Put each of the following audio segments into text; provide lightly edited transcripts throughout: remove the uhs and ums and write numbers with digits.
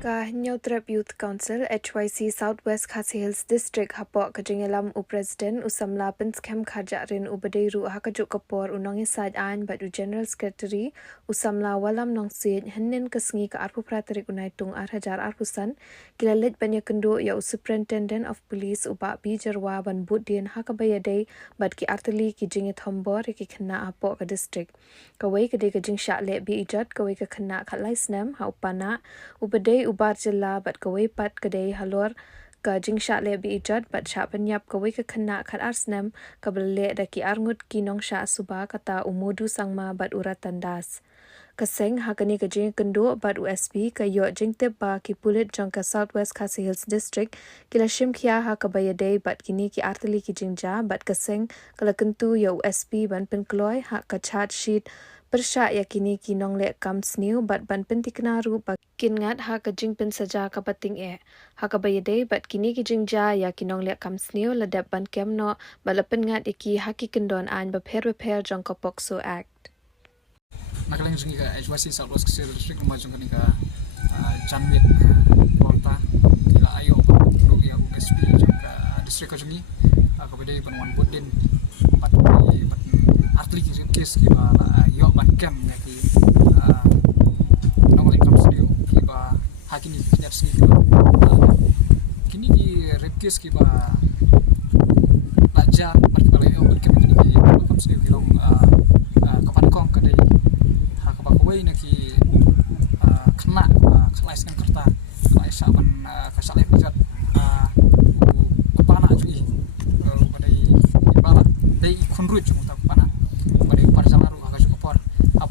Nyau Trap Youth Council HYC Southwest Khasi Hills District hapok kajingelam President Usamla Pinskem Khajarin Ubadeiru Hakajuk Kapor unongi saj an badu General Secretary Usamla Walam Nongsid Henin Kesngi ka Arpu Pratarik Unaitung Arhajar Arpusan kilalit banyak kendo ya Superintendent of Police Uba Bijarwa ban Budin Hakabayadei bad ki arteli ki jinget hombor ki kena apok ka district kawai kade kajing syakle bi ijat kawai ka kena khatlai snam ha upana Ubadei ubar jela bat kawai pat kadai halor ka jingsha le bi ijat bat sha penyap kawai ka kena khat arsnam ka bele da ki arngut ki nong sha suba kata umudu sangma bat uratan das kaseng hakani ka jing kendo bat USP ka yo jingte ba ki pulit jangka Southwest Khasi Hills District kila shim khia ha ka bayadei bat kini ki arteli ki jingja bat kaseng kala kentu yo USP ban penkloi ha ka chat sheet Persya yakini kinong le kam sniu bat ban pentikna ru ba kingat ha ka jing pen saja ka bating ha ka bayade bat kini ki jing ja ya kinong le kam sniu ladap ban kem no balapen ngat iki haki kendon an ba pher jong ka Pokso Act Nakalang jingi ka HYC Southwest Khasi Hills District majong kani ka Janwit Porta kila ayo ru ya USP jong ka district ka jingi ka bayade ban wan budin bat atli ki case ki ba yo ban kem ya ki nong le kam sniu ki ba hakini ki nyat sni ki ba kini ki rep case ki ba laja bat ki ba yo ban kem kini ki kam sniu ki long kapan kong ka dei ha ka ba kawai na ki kena ba khlai snem kerta khlai sa ban ka salai pijat pana jui ba dei bala dei khunru chung ta pana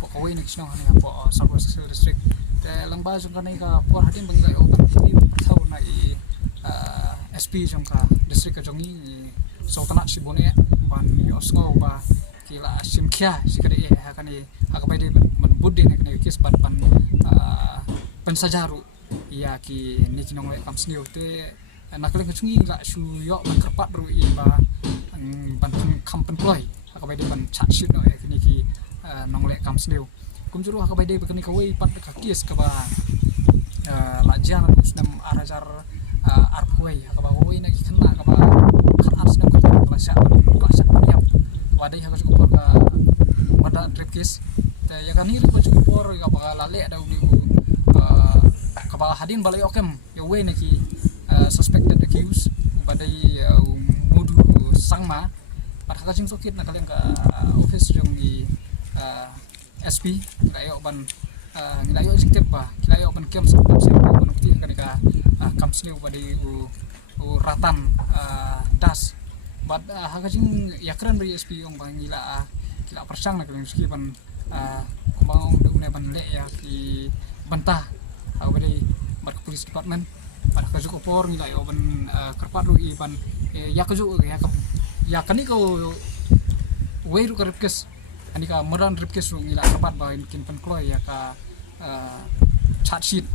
kawai ni kisno hani apo Southwest Khasi Hills District te lamba jong kanai ka por hadin bangai o ban ki perthau na i SP jong ka district ka jongi sotana sibone ban yosngo ba kila simkhia sikade ha kani akabai de ban budde ne kani kis ban pensajaru ya ki ni kinong le kam sniu te nakle ka chungi la su yo ban kerpat ru i ba ban kampen ploi akabai de ban chat sheet no kini ki nong le kam sniu kumjuru hakabai de bakani kawai pat ka kies ka ba lajan snam arajar arpoi hakaba woi na ki kena ka ba kan arsnam ka klasa nyap wadai haka cukup ka wada trip kies te ya kan hiri ko cukup ka ba lale ada uni ka ba hadin balai okem ya woi na ki suspected accused badai mudu sangma pat haka jing sokit na kalian ka office jong di SP ngayo ban ngayo sikte ba ngayo ban kem ban bukti kan ka kamsni badi ratan das bad hagajing yakran bari SP ong bangila kila persang na kan ski ban mau dumne ban le ya ki bantah badi bar police department pada kajuk opor ngayo ban kerpat ru i ban ya kajuk ya kani ko weiru karepkes ani ka meran ripkes ru ngila rapat ba kin pen kloy ya ka chat sheet